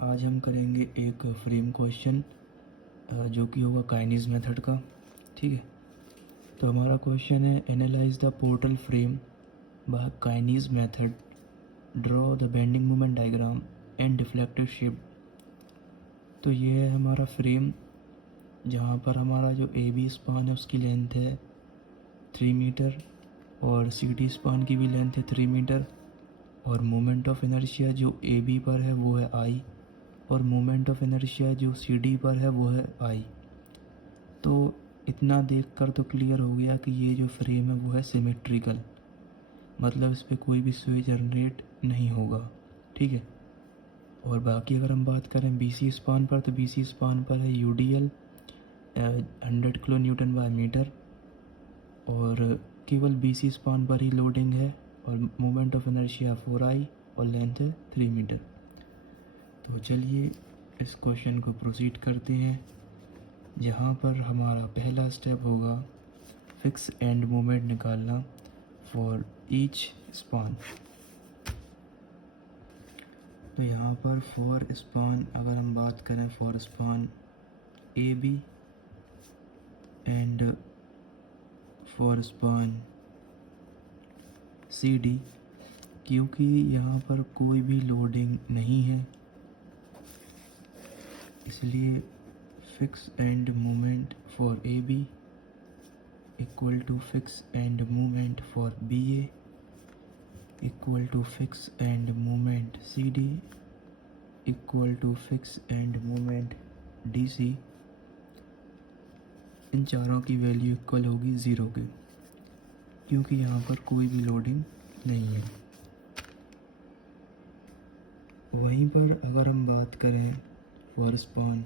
आज हम करेंगे एक फ्रेम क्वेश्चन जो कि होगा काइनीज मेथड का। ठीक है, तो हमारा क्वेश्चन है analyse the portal frame by Kani's method, draw the bending moment diagram and deflective shape. तो ये है हमारा फ्रेम जहाँ पर हमारा जो ए बी स्पान है उसकी लेंथ है 3 मीटर और सी डी स्पान की भी लेंथ है 3 मीटर और मोमेंट ऑफ इनर्शिया जो ए बी पर है वो है आई और मोमेंट ऑफ इनर्शिया जो सी डी पर है वो है आई। तो इतना देखकर तो क्लियर हो गया कि ये जो फ्रेम है वो है सिमेट्रिकल, मतलब इस पर कोई भी स्वे जनरेट नहीं होगा। ठीक है, और बाकी अगर हम बात करें बीसी स्पान पर, तो बीसी स्पान पर है UDL 100 kilo newton by metre और केवल बीसी स्पान पर ही लोडिंग है और मोमेंट ऑफ इनर्शिया 4i और लेंथ है 3 मीटर। तो चलिए इस क्वेश्चन को प्रोसीड करते हैं, जहाँ पर हमारा पहला स्टेप होगा फिक्स एंड मोमेंट निकालना फॉर ईच स्पान। तो यहाँ पर फॉर स्पान अगर हम बात करें for span A B and for span C D, क्योंकि यहाँ पर कोई भी लोडिंग नहीं है इसलिए fix end moment for A B equal to fix end moment for B A equal to fix end moment C D equal to fix end moment D C. इन चारों की वैल्यू इक्वल होगी 0 के, क्योंकि यहाँ पर कोई भी लोडिंग नहीं है। वहीं पर अगर हम बात करें फॉर स्पान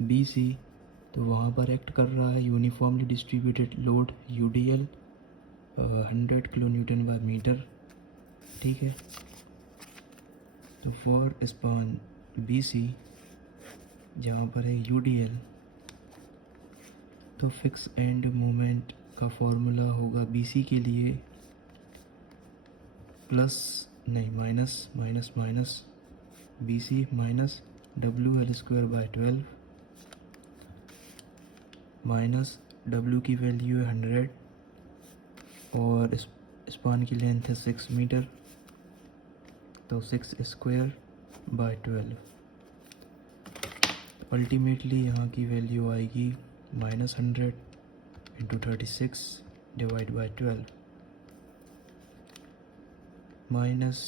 बी सी, तो वहाँ पर एक्ट कर रहा है uniformly distributed load UDL 100 kilo newton by metre. ठीक है, तो फॉर स्पान बी सी जहाँ पर है यूडीएल, तो फिक्स एंड मोमेंट का फॉर्मूला होगा बीसी के लिए प्लस नहीं minus minus minus BC minus W L square by 12 minus W की वैल्यू है 100 और स्पान की लेंथ है 6 मीटर, तो 6 स्क्वायर बाय 12। अल्टीमेटली यहाँ की वैल्यू आएगी -100 into 36 divide by 12 minus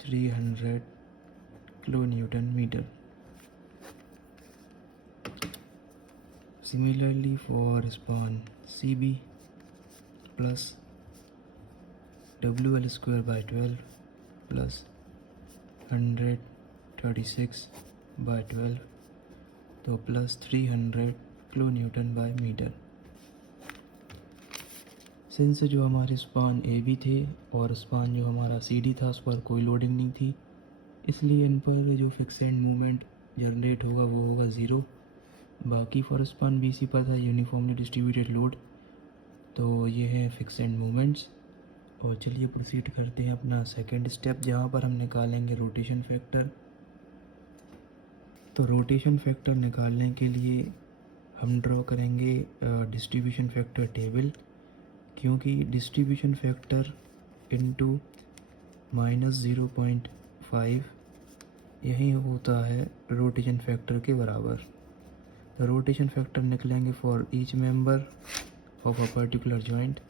300 kilo newton metre. Similarly for span CB plus WL square by 12 plus 136 by 12, तो plus 300 kilo newton by metre. Since जो हमारे स्पान ए बी थे और span जो हमारा सी डी था उस पर कोई लोडिंग नहीं थी, इसलिए इन पर जो फिक्स एंड मूवमेंट जनरेट होगा वो होगा 0। बाकी फॉर स्पान बी सी पर था यूनिफॉर्मली डिस्ट्रीब्यूटेड लोड, तो ये है फिक्स एंड मूवमेंट्स। और चलिए प्रोसीड करते हैं अपना सेकंड स्टेप, जहाँ पर हम निकालेंगे रोटेशन फैक्टर। तो रोटेशन फैक्टर निकालने के लिए हम ड्रॉ करेंगे डिस्ट्रीब्यूशन फैक्टर टेबल, क्योंकि डिस्ट्रीब्यूशन फैक्टर इनटू -0.5 यही होता है रोटेशन फैक्टर के बराबर। रोटेशन फैक्टर निकलेंगे for each member of a particular joint.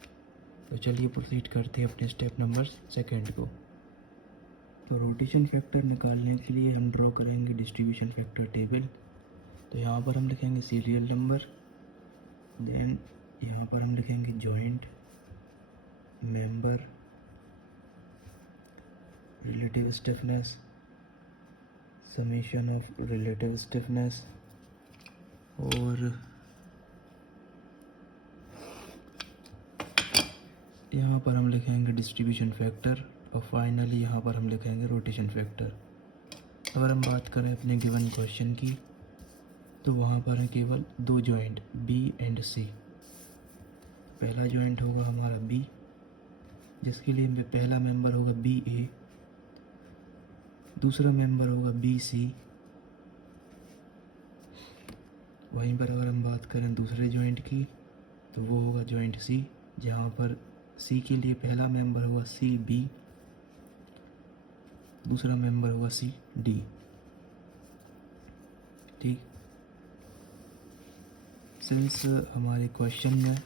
तो चलिए प्रोसीड करते हैं अपने स्टेप नंबर सेकंड को। तो रोटेशन फैक्टर निकालने के लिए हम ड्रॉ करेंगे डिस्ट्रीब्यूशन फैक्टर टेबल। तो यहाँ पर हम लिखेंगे सीरियल नंबर, देन यहाँ पर हम लिखेंगे joint, member, relative stiffness, summation of relative stiffness, और यहाँ पर हम लिखेंगे डिस्ट्रीब्यूशन फैक्टर और फाइनली यहाँ पर हम लिखेंगे रोटेशन फैक्टर। अगर हम बात करें अपने गिवन क्वेश्चन की, तो वहाँ पर है केवल 2 जॉइंट बी एंड सी। पहला जॉइंट होगा हमारा बी जिसके लिए पहला मेंबर होगा बी ए, दूसरा मेंबर होगा बी सी। वहीं पर अगर हम बात करें दूसरे जॉइंट की तो वो होगा जॉइंट सी, जहाँ पर सी के लिए पहला मेंबर होगा सी बी, दूसरा मेंबर होगा सी डी। ठीक, सिंस हमारे क्वेश्चन में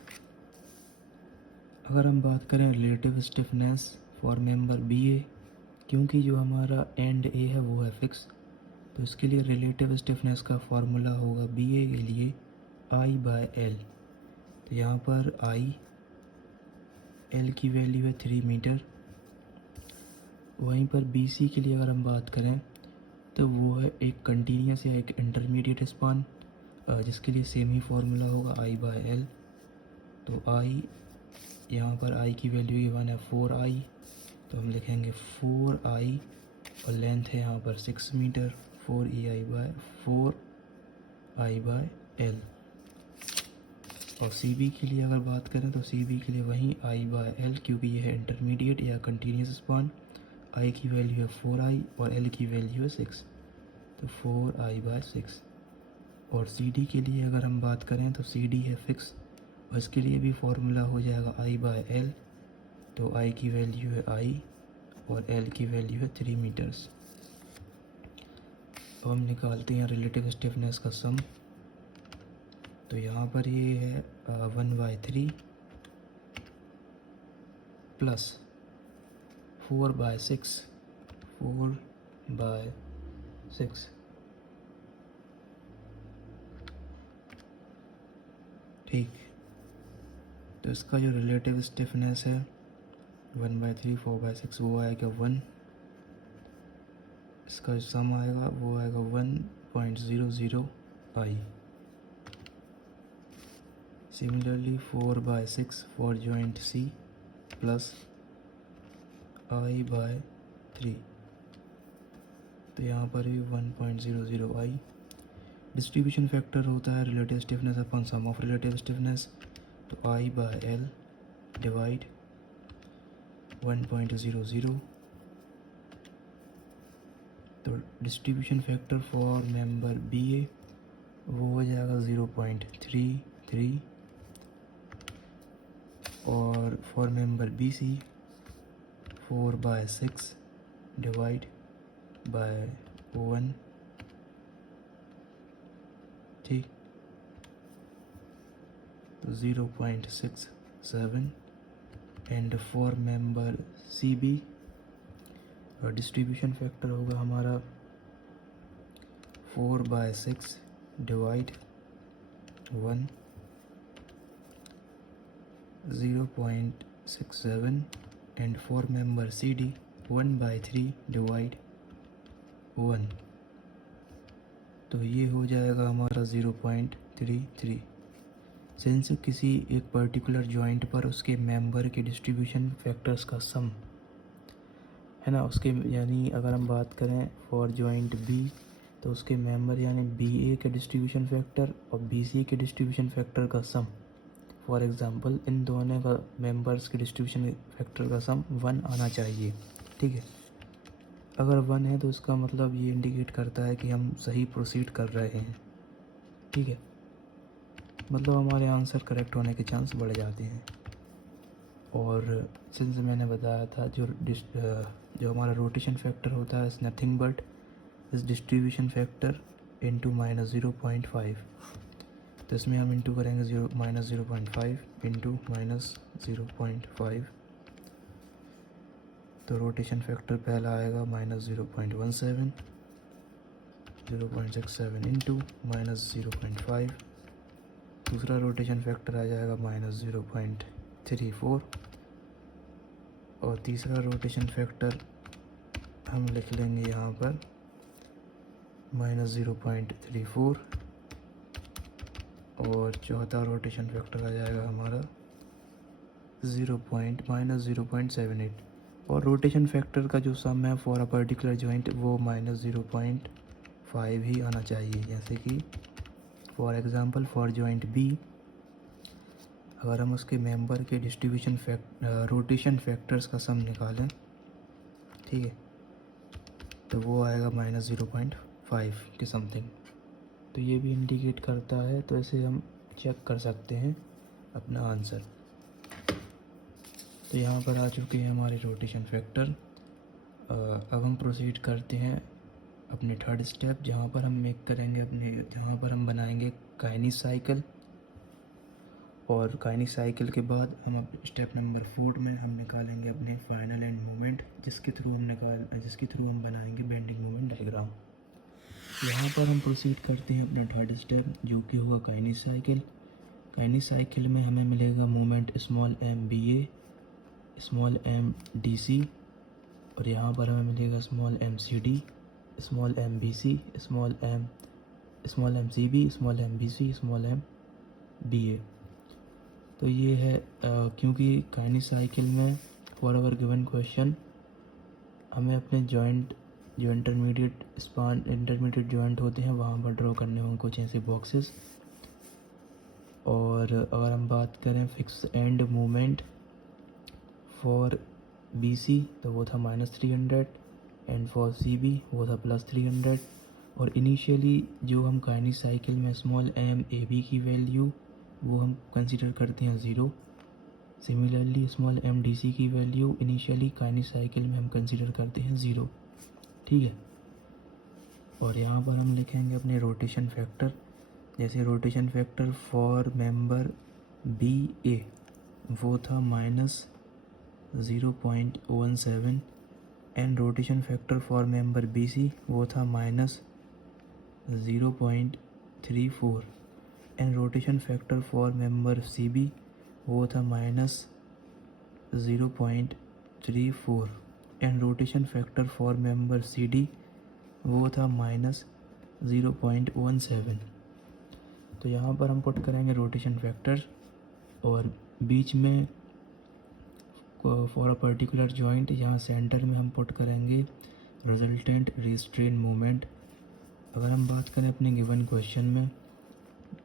अगर हम बात करें relative stiffness for member B A, क्योंकि जो हमारा एंड ए है वो है फिक्स, तो इसके लिए रिलेटिव स्टिफनेस का फार्मूला होगा बी ए के लिए आई बाय एल। तो यहाँ पर आई, एल की वैल्यू है 3 मीटर। वहीं पर बी सी के लिए अगर हम बात करें तो वो है एक कंटिन्यूस या एक इंटरमीडिएट स्पान, जिसके लिए सेम ही फार्मूला होगा आई बाय एल। तो आई, यहाँ पर आई की वैल्यू गिवन है 4i, तो हम लिखेंगे 4i और लेंथ है यहाँ पर 6 मीटर, 4i बाय एल। और सी बी के लिए अगर बात करें तो सी बी के लिए वहीं आई बाय एल, क्योंकि ये है इंटरमीडिएट या कंटिन्यूस स्पान। आई की वैल्यू है 4i और एल की वैल्यू है 6, तो 4i बाय 6। और सी डी के लिए अगर हम बात करें तो सी डी है फिक्स, और इसके लिए भी फार्मूला हो जाएगा आई बाय एल। तो आई की वैल्यू है आई और एल की वैल्यू है 3 मीटर्स। अब हम निकालते हैं रिलेटिव स्टिफनेस का सम। तो यहाँ पर ये है 1/3 प्लस 4/6, 4/6। ठीक, तो इसका जो रिलेटिव स्टिफनेस है 1/3, 4/6 वो आएगा 1। इसका जो सम आएगा वो आएगा 1.00i। Similarly 4/6 for joint C plus i/3, तो यहाँ पर भी 1.00i। डिस्ट्रीब्यूशन फैक्टर होता है relative stiffness upon sum of relative stiffness, तो i/l डिवाइड 1.00। तो distribution factor for member B A वो हो जाएगा 0.33, और for member B C 4/6 divide by 1। ठीक, तो 0.67। And for member C B distribution factor होगा हमारा 4/6 divide 1, 0.67। And for member C D 1/3 divide 1, तो ये हो जाएगा हमारा 0.33। सिंस किसी एक पर्टिकुलर जॉइंट पर उसके मेंबर के डिस्ट्रीब्यूशन फैक्टर्स का सम है ना, उसके यानी अगर हम बात करें फॉर जॉइंट बी, तो उसके मेंबर यानी बी ए के डिस्ट्रीब्यूशन फैक्टर और बी सी के डिस्ट्रीब्यूशन फैक्टर का सम। फॉर एग्जांपल इन दोनों का मेंबर्स के डिस्ट्रीब्यूशन फैक्टर का सम 1 आना चाहिए। ठीक है, अगर 1 है तो इसका मतलब ये इंडिकेट करता है कि हम सही प्रोसीड कर रहे हैं। ठीक है, मतलब हमारे आंसर करेक्ट होने के चांस बढ़ जाते हैं। और सिंस मैंने बताया था जो हमारा रोटेशन फैक्टर होता है इज़ नथिंग बट इस डिस्ट्रीब्यूशन फैक्टर इंटू -0.5, तो इसमें हम इंटू करेंगे -0.5 इंटू -0.5, तो रोटेशन फैक्टर पहला आएगा -0.17, 0.67 इंटू -0.5। दूसरा रोटेशन फैक्टर आ जाएगा -0.34, और तीसरा रोटेशन फैक्टर हम लिख लेंगे यहाँ पर -0.34, और चौथा रोटेशन फैक्टर आ जाएगा हमारा -0.78। और रोटेशन फैक्टर का जो सम है फॉर अ पर्टिकुलर जॉइंट वो -0.5 ही आना चाहिए। जैसे कि for example for joint B अगर हम उसके मेंबर के डिस्ट्रीब्यूशन रोटेशन फैक्टर्स का सम निकालें, ठीक है, तो वो आएगा -0.5 के समथिंग। तो ये भी इंडिकेट करता है, तो इसे हम चेक कर सकते हैं अपना आंसर। तो यहाँ पर आ चुके हैं हमारे रोटेशन फैक्टर। अब हम प्रोसीड करते हैं अपने थर्ड स्टेप, जहाँ पर हम बनाएंगे काइनेस साइकिल। और काइनेस साइकिल के बाद हम स्टेप नंबर 4 में हम निकालेंगे अपने फाइनल एंड मोमेंट, जिसके थ्रू हम बनाएंगे बेंडिंग मोमेंट डायग्राम। यहाँ पर हम प्रोसीड करते हैं अपना थर्ड स्टेप, जो कि होगा काइनेस साइकिल। काइनेस साइकिल में हमें मिलेगा moment small m BA, small m DC, और यहाँ पर हमें मिलेगा small m CD, small m BC, small m CB, small m BC, small m BA। तो ये है क्योंकि काइनेस साइकिल में फॉर आवर गिवन क्वेश्चन हमें अपने जो इंटरमीडिएट जॉइंट होते हैं वहाँ पर ड्रॉ करने होंगे कुछ ऐसे बॉक्सेस। और अगर हम बात करें fixed end moment for BC, तो वो था -300, एंड फॉर CB वो था +300। और इनिशियली जो हम काइनेस साइकिल में स्मॉल m AB की वैल्यू वो हम कंसीडर करते हैं 0। सिमिलरली स्मॉल m DC की वैल्यू इनिशियली काइनेस साइकिल में हम कंसीडर करते हैं 0, ठीक है। और यहाँ पर हम लिखेंगे अपने रोटेशन फैक्टर। जैसे rotation factor for member BA वो था -0.17, and rotation factor for member BC वो था -0.34, and rotation factor for member CB वो था -0.34, and rotation factor for member CD वो था -0.17। तो यहाँ पर हम पुट करेंगे रोटेशन फैक्टर, और बीच में फॉर अ पर्टिकुलर जॉइंट यहाँ सेंटर में हम पुट करेंगे रिजल्टेंट रिस्ट्रेन मोमेंट। अगर हम बात करें अपने गिवन क्वेश्चन में,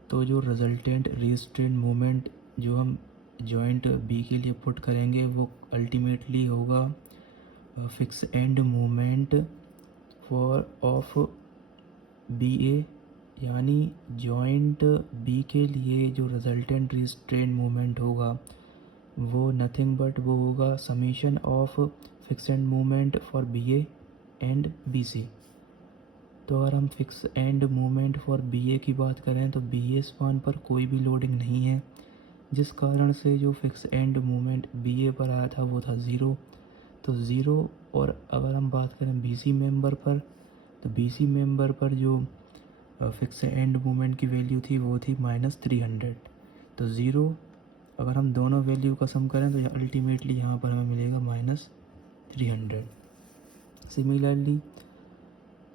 तो जो रिजल्टेंट रिस्ट्रेन मोमेंट जो हम जॉइंट B के लिए पुट करेंगे वो अल्टीमेटली होगा fix end moment of BA, यानी जॉइंट B के लिए जो रिजल्टेंट रिस्ट्रेन मोमेंट होगा वो नथिंग बट वो होगा summation of fix end moment for BA and BC। तो अगर हम fix end moment for BA की बात करें तो BA स्पान पर कोई भी लोडिंग नहीं है, जिस कारण से जो फिक्स एंड मोमेंट BA पर आया था वो था 0, तो 0। और अगर हम बात करें BC मेंबर पर, तो BC मेंबर पर जो फिक्स एंड मोमेंट की वैल्यू थी वो थी -300, तो 0। अगर हम दोनों वैल्यू का सम करें तो अल्टीमेटली यहाँ पर हमें मिलेगा -300। सिमिलरली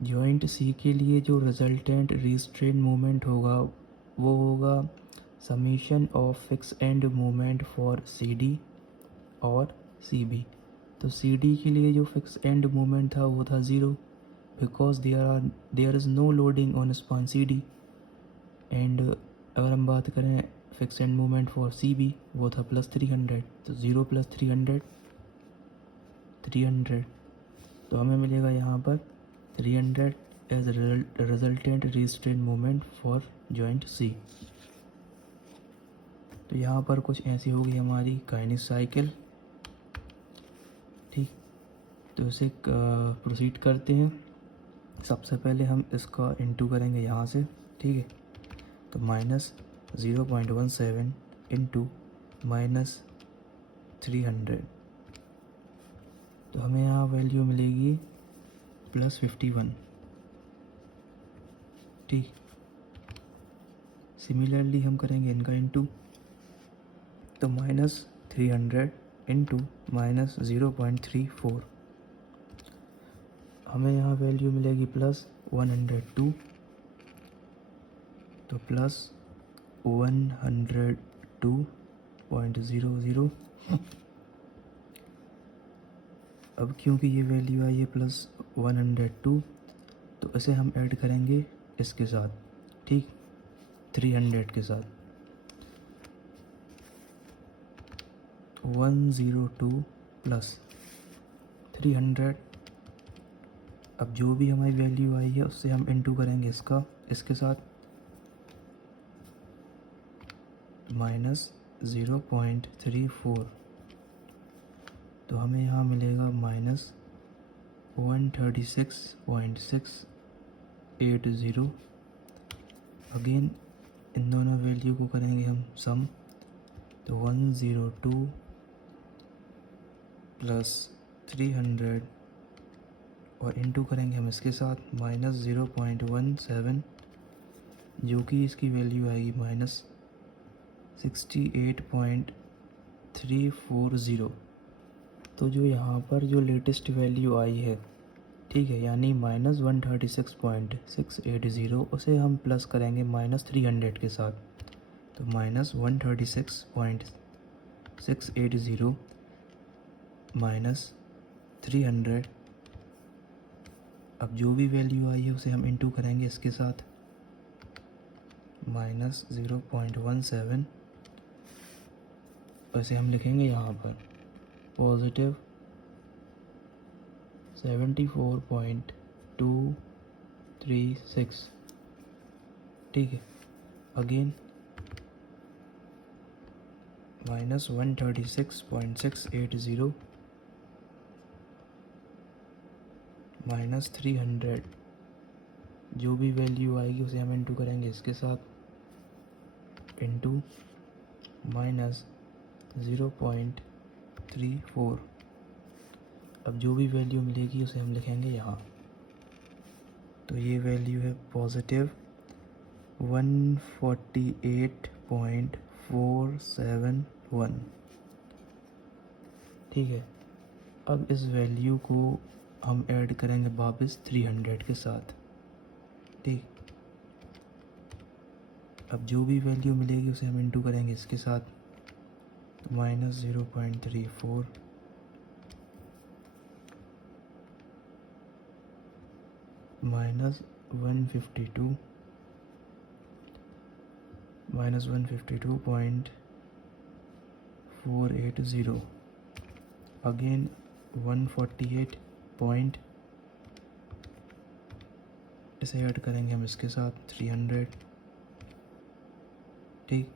जॉइंट C के लिए जो रिजल्टेंट रिस्ट्रेन मोमेंट होगा वो होगा summation of fix end moment for CD और CB। तो CD के लिए जो फिक्स एंड मोमेंट था वो था 0, because there is no loading on span CD। And अगर हम बात करें fixed end moment for CB वो था +300, तो 0 + 300 300, तो हमें मिलेगा यहाँ पर 300 as resultant restraint moment for joint C। तो यहाँ पर कुछ ऐसी होगी हमारी काइनेस साइकिल, ठीक। तो इसे प्रोसीड करते हैं। सबसे पहले हम इसका इंटू करेंगे यहाँ से, ठीक है। तो -0.17 इंटू -300, तो हमें यहाँ वैल्यू मिलेगी +51, ठीक। सिमिलरली हम करेंगे इनका इंटू, तो -300 इंटू -0.34, हमें यहाँ वैल्यू मिलेगी +102, तो +102.00। अब क्योंकि ये वैल्यू आई है +102, तो इसे हम ऐड करेंगे इसके साथ, ठीक, 300 के साथ। 102 प्लस 300। अब जो भी हमारी वैल्यू आई है उससे हम इनटू करेंगे इसके साथ -0.34, तो हमें यहाँ मिलेगा -136.680। अगेन इन दोनों वैल्यू को करेंगे हम सम, तो 102 प्लस 300 और इनटू करेंगे हम इसके साथ -0.17, जो कि इसकी वैल्यू आएगी -68.340। तो जो यहाँ पर जो लेटेस्ट वैल्यू आई है, ठीक है, यानी -136.680, उसे हम प्लस करेंगे -300 के साथ, तो -136.680 -300। अब जो भी वैल्यू आई है उसे हम इनटू करेंगे इसके साथ -0.17, वैसे हम लिखेंगे यहाँ पर पॉजिटिव 74.236, ठीक है। अगेन -136.680 -300, जो भी वैल्यू आएगी उसे हम इनटू करेंगे इसके साथ, इनटू -0.34। अब जो भी वैल्यू मिलेगी उसे हम लिखेंगे यहाँ, तो ये वैल्यू है पॉजिटिव 148.471, ठीक है। अब इस वैल्यू को हम ऐड करेंगे वापस 300 के साथ, ठीक। अब जो भी वैल्यू मिलेगी उसे हम इनटू करेंगे इसके साथ, -0.34 -152.480, अगेन 148 पॉइंट, इसे ऐड करेंगे हम इसके साथ 300, ठीक,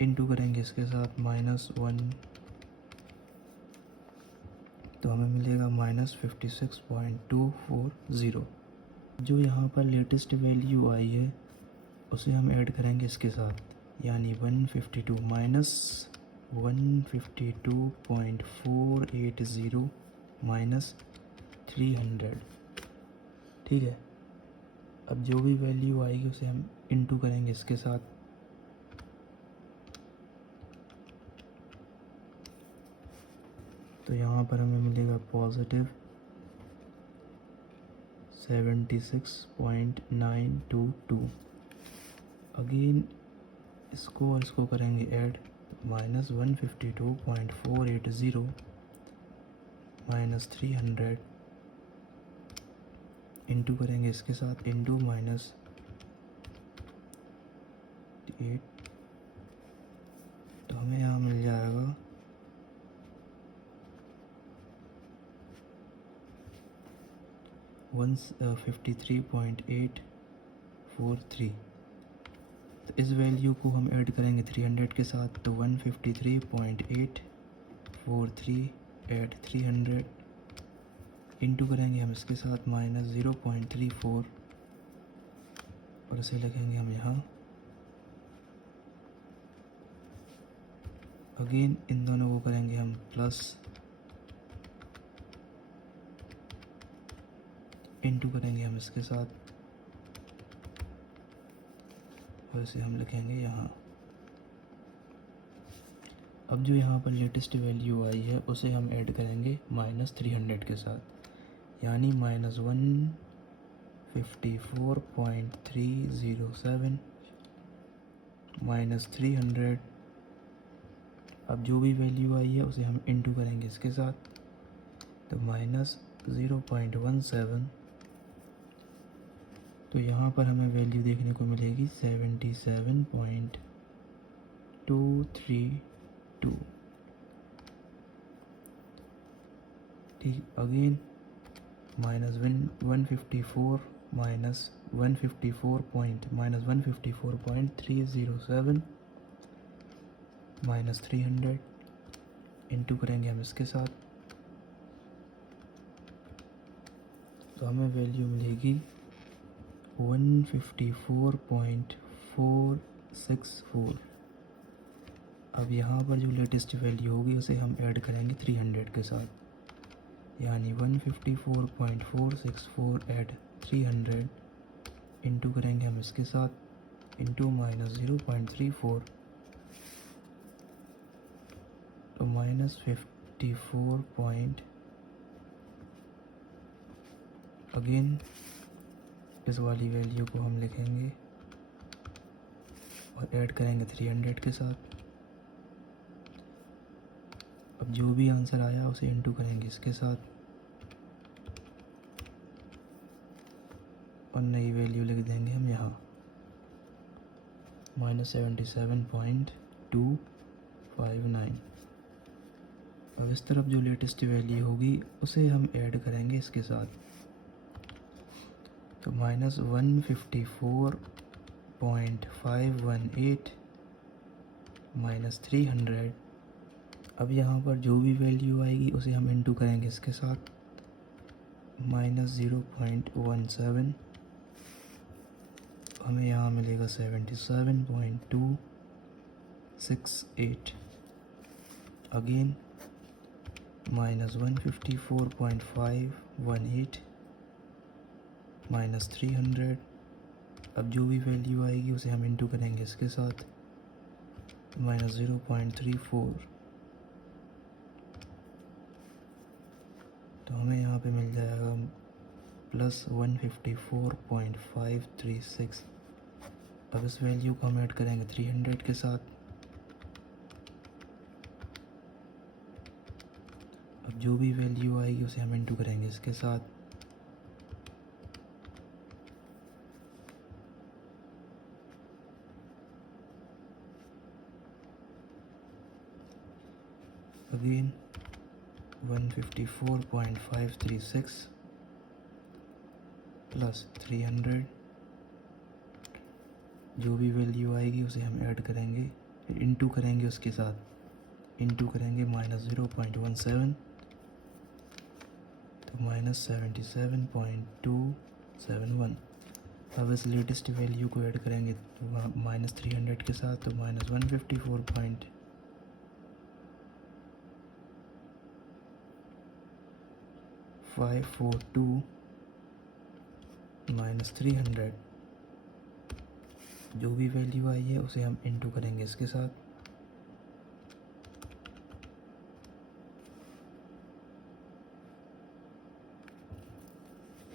इनटू करेंगे इसके साथ -1, तो हमें मिलेगा -56.240। जो यहाँ पर लेटेस्ट वैल्यू आई है उसे हम ऐड करेंगे इसके साथ, यानी 152 -152.480 -300, ठीक है। अब जो भी वैल्यू आएगी उसे हम इनटू करेंगे इसके साथ, तो यहाँ पर हमें मिलेगा पॉजिटिव 76.922। अगेन इसको और इसको करेंगे ऐड, -152.480 -300, इनटू करेंगे इसके साथ, इनटू -8, तो हमें यहाँ मिल जाएगा 153.843। तो इस वैल्यू को हम ऐड करेंगे 300 के साथ, तो 153.843 ऐड 300, इनटू करेंगे हम इसके साथ -0.34 और इसे लिखेंगे हम यहाँ। अगेन इन दोनों को करेंगे हम प्लस, इनटू करेंगे हम इसके साथ, वैसे हम लिखेंगे यहाँ। अब जो यहाँ पर लेटेस्ट वैल्यू आई है उसे हम ऐड करेंगे -300 के साथ, यानी -154.307 -300। अब जो भी वैल्यू आई है उसे हम इनटू करेंगे इसके साथ, तो -0.17, तो यहाँ पर हमें वैल्यू देखने को मिलेगी 77.232। ठीक, again minus 154 minus 154.307 minus 300 into करेंगे हम इसके साथ, तो हमें वैल्यू मिलेगी 154.464। अब यहाँ पर जो लेटेस्ट वैल्यू होगी उसे हम ऐड करेंगे 300 के साथ, यानी 154.464 ऐड 300 इंटू करेंगे हम इसके साथ, इंटू माइनस 0.34, तो माइनस 54 अगेन इस वाली वैल्यू को हम लिखेंगे और ऐड करेंगे 300 के साथ। अब जो भी आंसर आया उसे इंटू करेंगे इसके साथ और नई वैल्यू लिख देंगे हम यहाँ माइनस 77.259। अब इस तरफ जो लेटेस्ट वैल्यू होगी उसे हम ऐड करेंगे इसके साथ, तो माइनस 154.518 माइनस 300। अब यहाँ पर जो भी वैल्यू आएगी उसे हम इंटू करेंगे इसके साथ, माइनस 0.17, हमें यहाँ मिलेगा 77.268। Again minus 154.518 minus 300। अब जो भी वैल्यू आएगी उसे हम इंटू करेंगे इसके साथ, माइनस 0.34, तो हमें यहाँ पे मिल जाएगा प्लस 154.536। अब इस वैल्यू को हम ऐड करेंगे 300 के साथ। अब जो भी वैल्यू आएगी उसे हम इंटू करेंगे इसके साथ, अगेन 154.536 प्लस 300, जो भी वैल्यू आएगी उसे हम ऐड करेंगे, इंटू करेंगे उसके साथ, इंटू करेंगे माइनस 0.17, तो माइनस 77.271। अब इस लेटेस्ट वैल्यू को ऐड करेंगे माइनस 300 के साथ, तो माइनस 154.542 माइनस 300, जो भी वैल्यू आई है उसे हम इंटू करेंगे इसके साथ,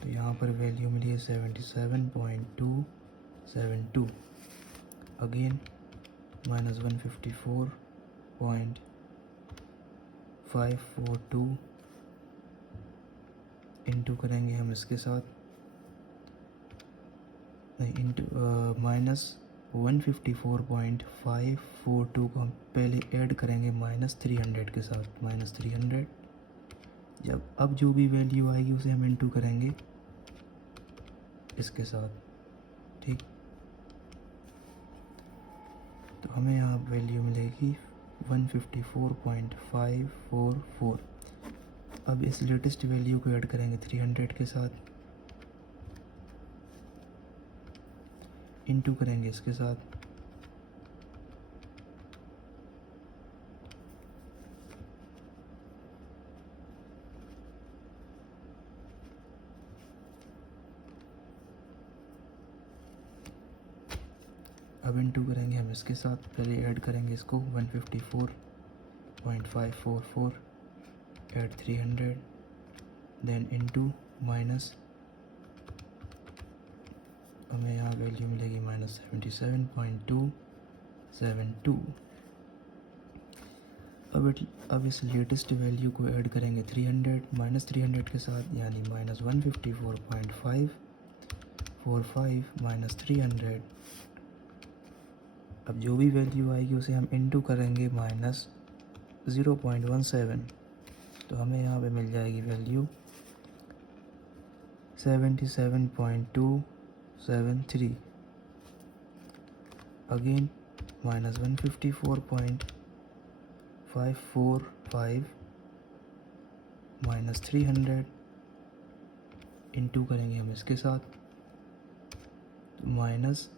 तो यहाँ पर वैल्यू मिली है 77.272। अगेन माइनस 154.542 इंटू करेंगे हम इसके साथ, नहीं इंटू माइनस 154.542 को हम पहले ऐड करेंगे माइनस 300 के साथ, माइनस 300। जब अब जो भी वैल्यू आएगी उसे हम इंटू करेंगे इसके साथ, ठीक, तो हमें यहाँ वैल्यू मिलेगी 154.544। अब इस लेटेस्ट वैल्यू को ऐड करेंगे 300 के साथ, इंटू करेंगे इसके साथ, अब इंटू करेंगे हम इसके साथ, पहले ऐड करेंगे इसको 154.544 ऐड 300, देन इंटू माइनस, हमें यहाँ वैल्यू मिलेगी माइनस 77.272। अब इस लेटेस्ट वैल्यू को ऐड करेंगे 300 माइनस 300 के साथ, यानी माइनस 154.545 माइनस 300। अब जो भी वैल्यू आएगी उसे हम इंटू करेंगे माइनस 0.17, तो हमें यहाँ पे मिल जाएगी value 77.273। Again minus 154.545 minus 300 into करेंगे हम इसके साथ, तो माइनस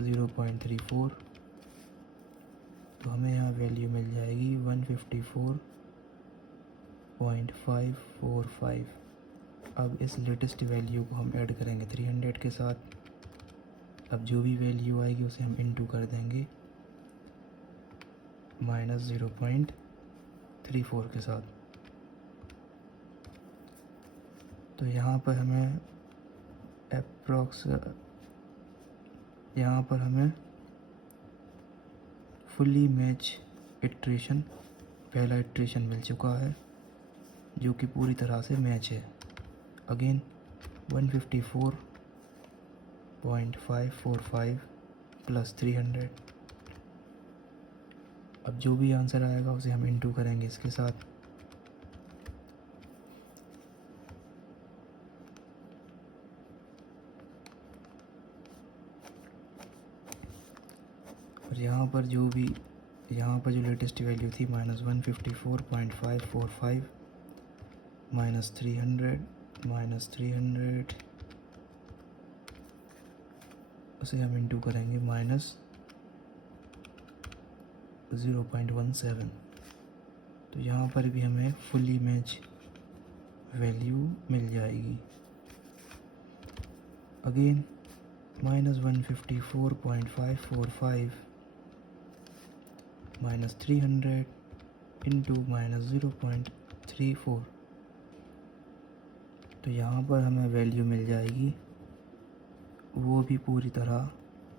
0.34। तो हमें यहाँ वैल्यू मिल जाएगी 154.545। अब इस लेटेस्ट वैल्यू को हम ऐड करेंगे 300 के साथ। अब जो भी वैल्यू आएगी उसे हम इंटू कर देंगे माइनस 0.34 के साथ। तो यहाँ पर हमें फुली मैच इटरेशन, पहला इटरेशन मिल चुका है जो कि पूरी तरह से मैच है। Again 154.545 plus 300। अब जो भी आंसर आएगा उसे हम इंटू करेंगे इसके साथ। और यहाँ पर जो लेटेस्ट वैल्यू थी माइनस 154.545 माइनस 300 उसे हम इंटू करेंगे माइनस 0.17। तो यहाँ पर भी हमें फुली मैच वैल्यू मिल जाएगी। Again minus 154.545 minus 300 into minus 0.34। तो यहाँ पर हमें वैल्यू मिल जाएगी, वो भी पूरी तरह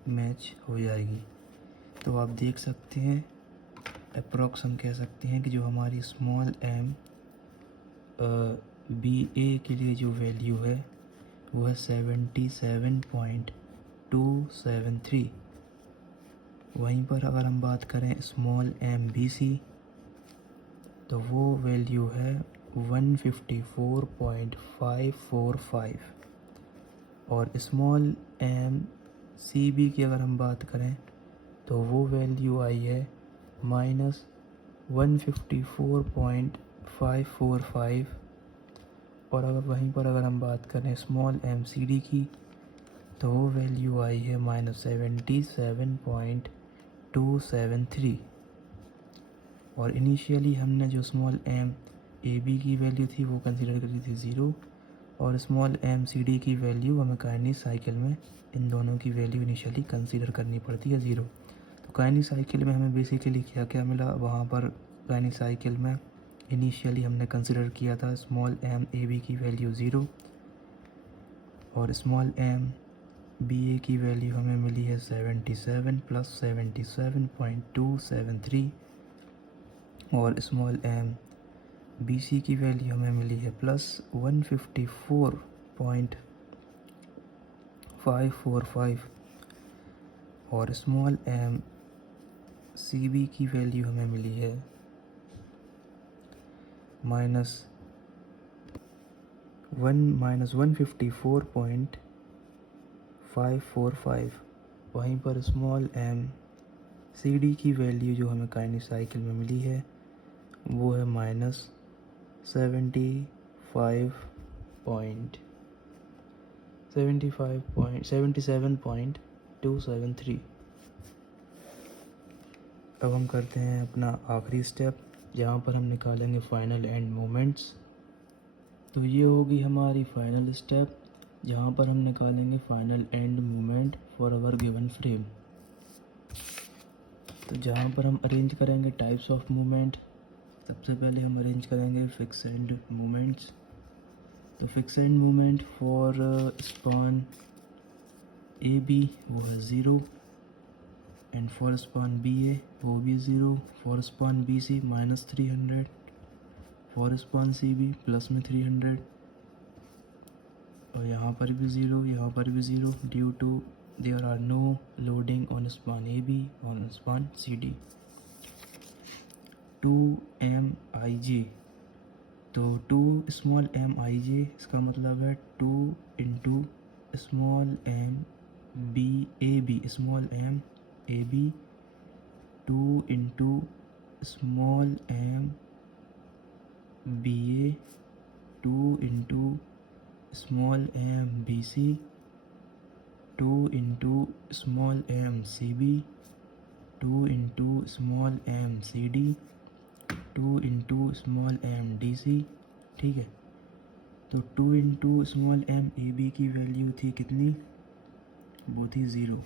मैच हो जाएगी। तो आप देख सकते हैं अप्रॉक्स हम कह सकते हैं कि जो हमारी स्मॉल m BA के लिए जो वैल्यू है वो है 77.273। वहीं पर अगर हम बात करें स्मॉल m BC तो वो वैल्यू है 154.545। और स्मॉल m CB की अगर हम बात करें तो वो वैल्यू आई है माइनस 154.545। और अगर हम बात करें स्मॉल MCD की तो वो वैल्यू आई है माइनस 77.273। और इनिशियली हमने जो स्मॉल m AB की वैल्यू थी वो कंसीडर करी थी 0, और स्मॉल MCD की वैल्यू हमें काइनेटिक साइकिल में इन दोनों की वैल्यू इनिशियली कंसीडर करनी पड़ती है 0। तो काइनेटिक साइकिल में हमें बेसिकली क्या मिला, वहाँ पर काइनेटिक साइकिल में इनिशियली हमने कंसीडर किया था स्मॉल m AB की वैल्यू 0 और स्मॉल m BA की वैल्यू हमें मिली है 77 प्लस 77.273। और स्मॉल m BC की वैल्यू हमें मिली है प्लस 154.545। और स्मॉल m CB की वैल्यू हमें मिली है माइनस 154.545। वहीं पर स्मॉल m CD की वैल्यू जो हमें काइनेटिक साइकिल में मिली है वो है माइनस 77.273। अब हम करते हैं अपना आखिरी स्टेप, जहाँ पर हम निकालेंगे फाइनल एंड मोमेंट्स। तो ये होगी हमारी फाइनल स्टेप, जहाँ पर हम निकालेंगे final and moment for our given frame. तो जहाँ पर हम अरेंज करेंगे टाइप्स ऑफ मूवमेंट, सबसे पहले हम अरेंज करेंगे फिक्स एंड मूवमेंट्स। तो fix and movement for span AB वो है 0, एंड फॉर स्पान BA वो भी 0, for span BC minus 300, for span CB plus में 300, और यहाँ पर भी 0, यहाँ पर भी 0 due to there are no loading on span AB on span CD। 2MIJ तो 2 स्मॉल एम आई जे, इसका मतलब है 2 into small m B A B, small m A B, 2 into small m B A, 2 into small m B C, 2 into small m C B, 2 into small m C D, 2 into small m D C. ठीक है, तो 2 into small m A B की value थी कितनी, वो थी 0,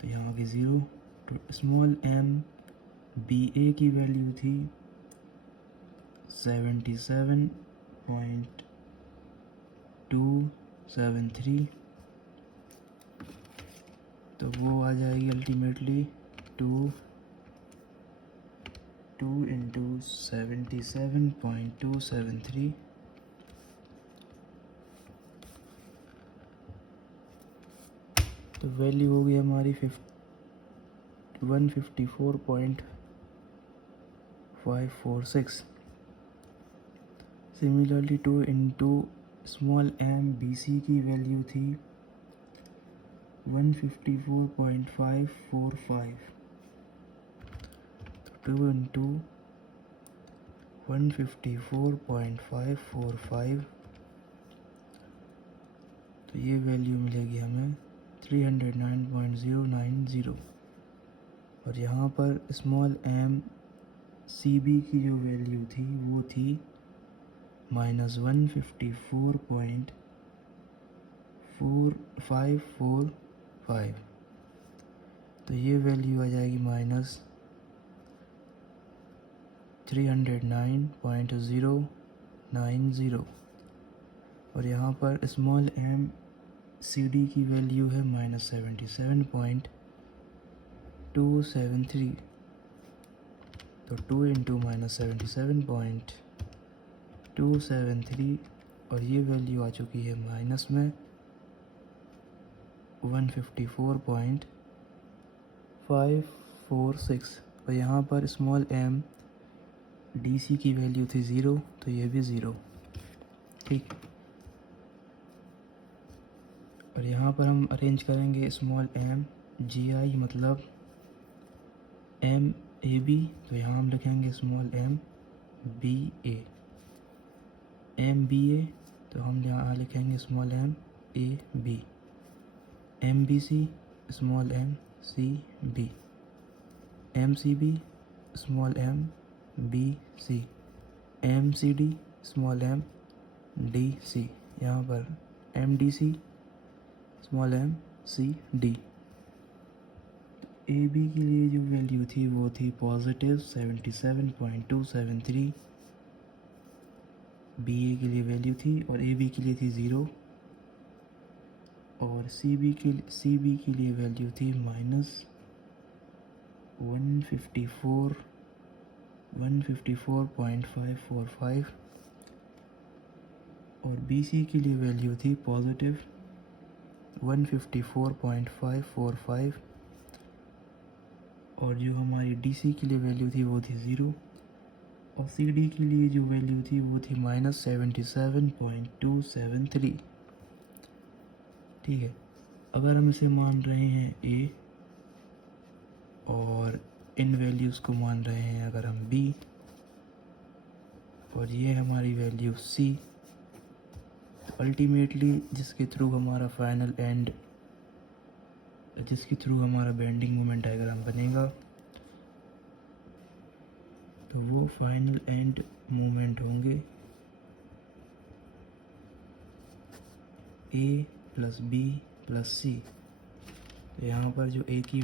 तो यहाँ आगे 0। तो स्मॉल एम बी ए की वैल्यू थी 77.273, तो वो आ जाएगी अल्टीमेटली 2 इंटू 77.273, तो वैल्यू हो गई हमारी 154.546। Similarly 2 into small m B C की वैल्यू थी 154.545, तो 2 इंटू 154.545, तो ये वैल्यू मिलेगी हमें 309.090। और यहाँ पर स्मॉल एम सी बी की जो वैल्यू थी वो थी -154.4545, तो ये वैल्यू आ जाएगी -309.090। और यहाँ पर स्मॉल एम सी डी की वैल्यू है -77.273, तो 2 इंटू -77.273, और ये वैल्यू आ चुकी है माइनस में 154.546। और यहाँ पर स्मॉल एम डी सी की वैल्यू थी 0, तो ये भी 0। ठीक, और यहाँ पर हम अरेंज करेंगे स्मॉल एम जी आई मतलब एम ए बी, तो यहाँ हम लिखेंगे small m B A, m B A, तो हम यहाँ लिखेंगे small m A B, m B C small m C B, m C B small m B C, m C D small m D C, यहाँ पर m D C small m C D. A B के लिए जो value थी वो थी positive 77.273, B ए के लिए वैल्यू थी, और ए बी के लिए थी 0, और सी बी के लिए वैल्यू थी -154.545, और बी सी के लिए वैल्यू थी पॉजिटिव 154.545, और जो हमारी डी सी के लिए वैल्यू थी वो थी 0, और सी डी के लिए जो वैल्यू थी वो थी -77.273। ठीक है, अगर हम इसे मान रहे हैं ए और इन वैल्यूज़ को मान रहे हैं अगर हम बी, और ये हमारी वैल्यू सी, अल्टीमेटली जिसके थ्रू हमारा फाइनल एंड, जिसके थ्रू हमारा बेंडिंग मोमेंट डायग्राम बनेगा, तो वो फाइनल एंड मोमेंट होंगे ए प्लस बी प्लस सी। तो यहाँ पर जो ए की